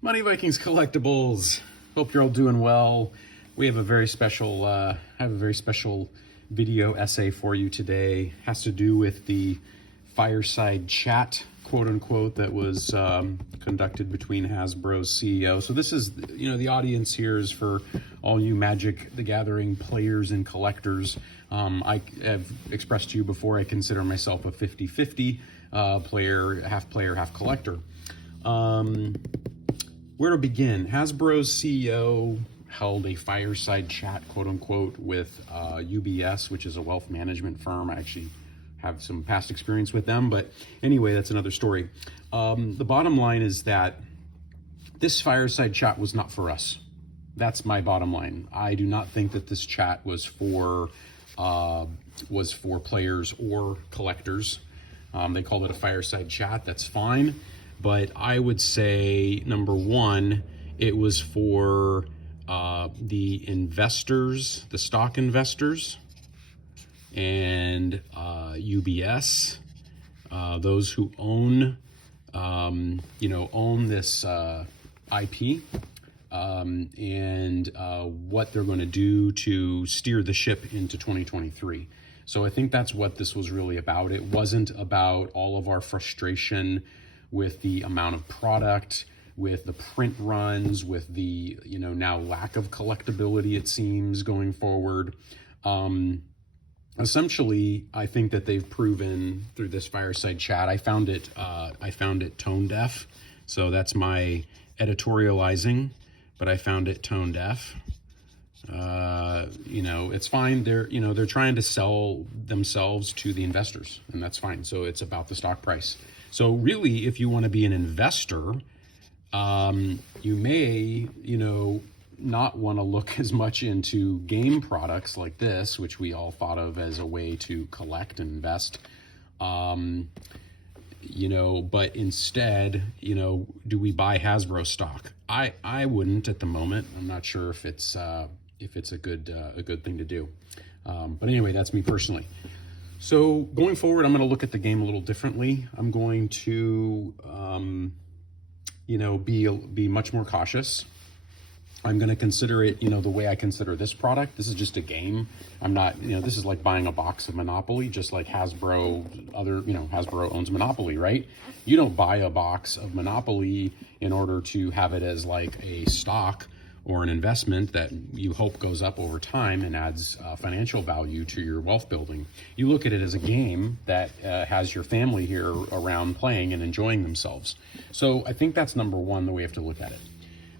Money Vikings collectibles. Hope you're all doing well. We have a very special, video essay for you today. Has to do with the fireside chat, quote unquote, that was conducted between Hasbro's CEO. So this is, the audience here is for all you Magic the Gathering players and collectors. I have expressed to you before, I consider myself a 50-50 player, half collector. Where to begin? Hasbro's CEO held a fireside chat, quote unquote, with UBS, which is a wealth management firm. I actually have some past experience with them, but anyway, that's another story. The bottom line is that this fireside chat was not for us. That's my bottom line. I do not think that this chat was for players or collectors. They called it a fireside chat. That's fine. But I would say, number one, it was for the investors, the stock investors, and UBS, those who own this IP, and what they're going to do to steer the ship into 2023. So I think that's what this was really about. It wasn't about all of our frustration with the amount of product, with the print runs, with the, now lack of collectability, it seems, going forward. Essentially, I think that they've proven through this fireside chat, I found it tone deaf. So that's my editorializing, but I found it tone deaf. It's fine. They're trying to sell themselves to the investors, and that's fine. So it's about the stock price. So really, if you want to be an investor, you may, not want to look as much into game products like this, which we all thought of as a way to collect and invest. But instead, do we buy Hasbro stock? I wouldn't at the moment. I'm not sure if it's a good thing to do. But anyway, that's me personally. So going forward, I'm going to look at the game a little differently. I'm going to, be much more cautious. I'm going to consider it, the way I consider this product. This is just a game. I'm not, this is like buying a box of Monopoly, just like Hasbro owns Monopoly, right? You don't buy a box of Monopoly in order to have it as like a stock or an investment that you hope goes up over time and adds financial value to your wealth building. You look at it as a game that has your family here around playing and enjoying themselves. So I think that's number one, the way we have to look at it.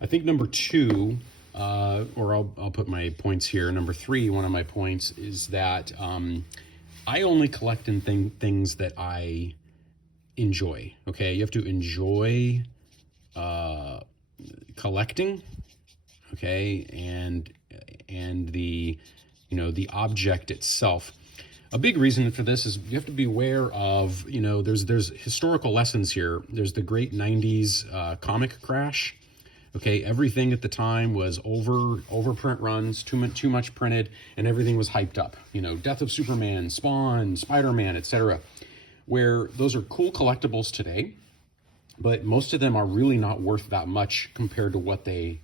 I think number two, or I'll put my points here. Number three, one of my points is that I only collect in things that I enjoy. Okay, you have to enjoy collecting. Okay, and the object itself. A big reason for this is you have to be aware of, there's historical lessons here. There's the great 90s comic crash. Okay, everything at the time was over print runs, too much printed, and everything was hyped up. Death of Superman, Spawn, Spider-Man, etc. Where those are cool collectibles today, but most of them are really not worth that much compared to what they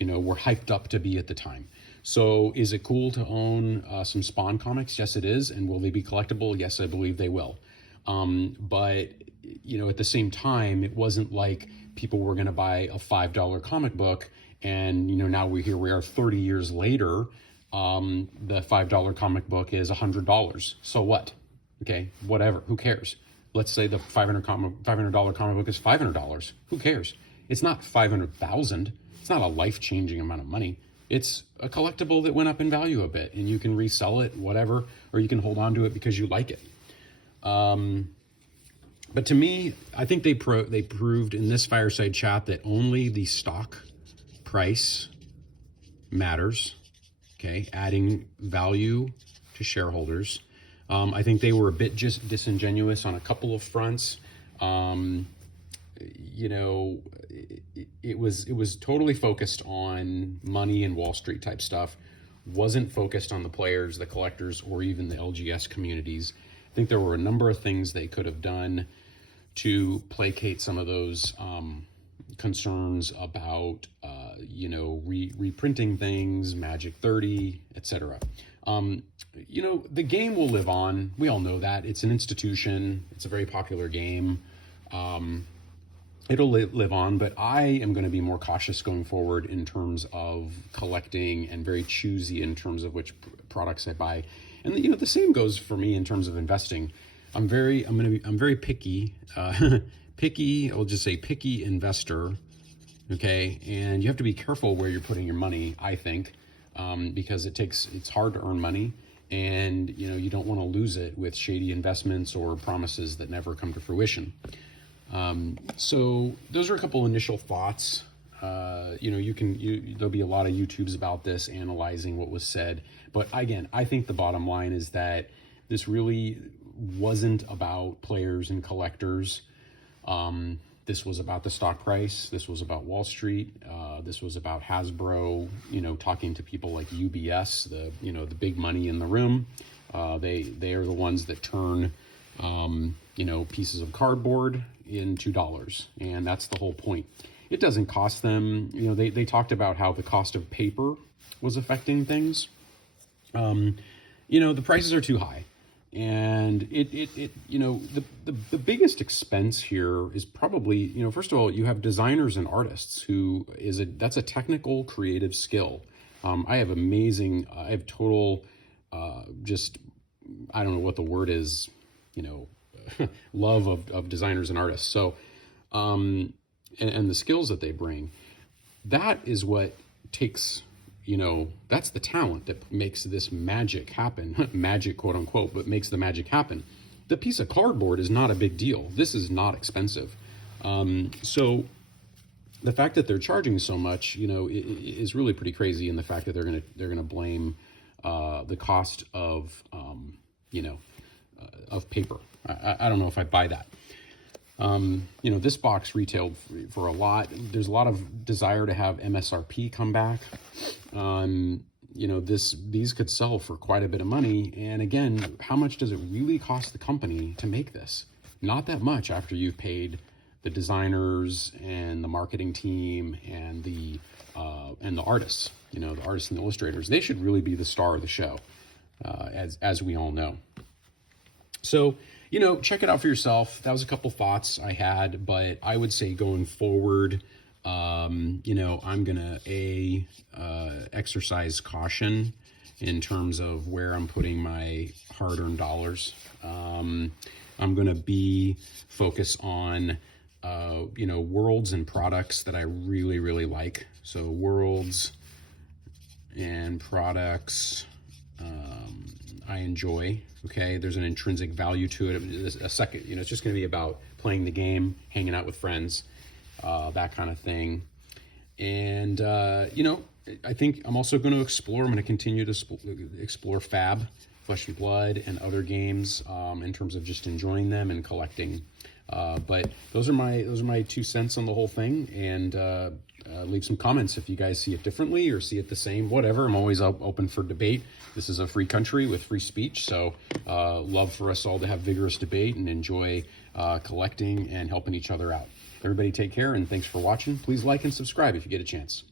were hyped up to be at the time. So is it cool to own some Spawn comics? Yes, it is. And will they be collectible? Yes, I believe they will. But at the same time, it wasn't like people were going to buy a $5 comic book. And, now we are 30 years later, the $5 comic book is $100. So what? Okay, whatever. Who cares? Let's say the $500 comic book is $500. Who cares? It's not $500,000. It's not a life-changing amount of money. It's a collectible that went up in value a bit, and you can resell it, whatever, or you can hold on to it because you like it. But to me, I think they proved in this fireside chat that only the stock price matters, okay, adding value to shareholders. I think they were a bit just disingenuous on a couple of fronts. It was totally focused on money and Wall Street type stuff. Wasn't focused on the players, the collectors, or even the LGS communities. I think there were a number of things they could have done to placate some of those concerns about reprinting things, Magic 30, etc. The game will live on. We all know that. It's an institution. It's a very popular game. It'll live on, but I am going to be more cautious going forward in terms of collecting, and very choosy in terms of which products I buy. And the same goes for me in terms of investing. I'm very picky, picky. I'll just say picky investor. Okay, and you have to be careful where you're putting your money, I think, because it's hard to earn money, and you don't want to lose it with shady investments or promises that never come to fruition. So those are a couple initial thoughts. There'll be a lot of YouTubes about this, analyzing what was said. But again, I think the bottom line is that this really wasn't about players and collectors. This was about the stock price. This was about Wall Street. This was about Hasbro, talking to people like UBS, the big money in the room. They are the ones that turn, pieces of cardboard into dollars. And that's the whole point. It doesn't cost them. They talked about how the cost of paper was affecting things. The prices are too high. And the biggest expense here is probably, first of all, you have designers and artists that's a technical creative skill. I have total, I don't know what the word is, love of designers and artists. So, and the skills that they bring, that is what takes, that's the talent that makes this magic happen. Magic, quote unquote, but makes the magic happen. The piece of cardboard is not a big deal. This is not expensive. So the fact that they're charging so much, is really pretty crazy. And the fact that they're gonna blame the cost of paper. I don't know if I buy that. This box retailed for a lot. There's a lot of desire to have MSRP come back. These could sell for quite a bit of money. And again, how much does it really cost the company to make this? Not that much after you've paid the designers and the marketing team and the artists, the artists and illustrators. They should really be the star of the show, as we all know. So, check it out for yourself. That was a couple thoughts I had, but I would say going forward, I'm gonna exercise caution in terms of where I'm putting my hard-earned dollars. I'm gonna be focused on worlds and products that I really, really like. So worlds and products I enjoy. Okay, there's an intrinsic value to it. It's just going to be about playing the game, hanging out with friends, that kind of thing. And I think I'm also going to explore. I'm going to continue to explore Fab, Flesh and Blood, and other games in terms of just enjoying them and collecting. But those are my 2 cents on the whole thing. And leave some comments if you guys see it differently or see it the same. Whatever. I'm always open for debate. This is a free country with free speech, so love for us all to have vigorous debate and enjoy collecting and helping each other out. Everybody take care, and thanks for watching. Please like and subscribe if you get a chance.